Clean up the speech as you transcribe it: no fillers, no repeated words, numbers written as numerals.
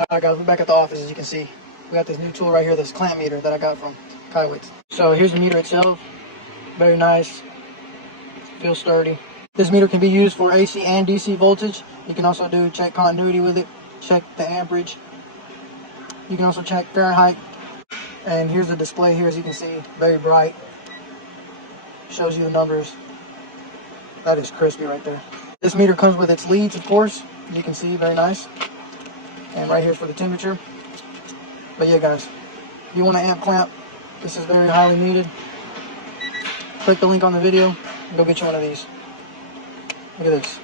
Alright guys, we're back at the office. As you can see, we got this new tool right here, this clamp meter that I got from Kaiwitz. So here's the meter itself. Very nice. Feels sturdy. This meter can be used for AC and DC voltage. You can also check continuity with it, check the amperage. You can also check Fahrenheit. And here's the display here, as you can see, very bright. Shows you the numbers. That is crispy right there. This meter comes with its leads, of course. As you can see, very nice. And right here for the temperature. But yeah guys, if you want an amp clamp, this is very highly needed. Click the link on the video and go get you one of these. Look at this.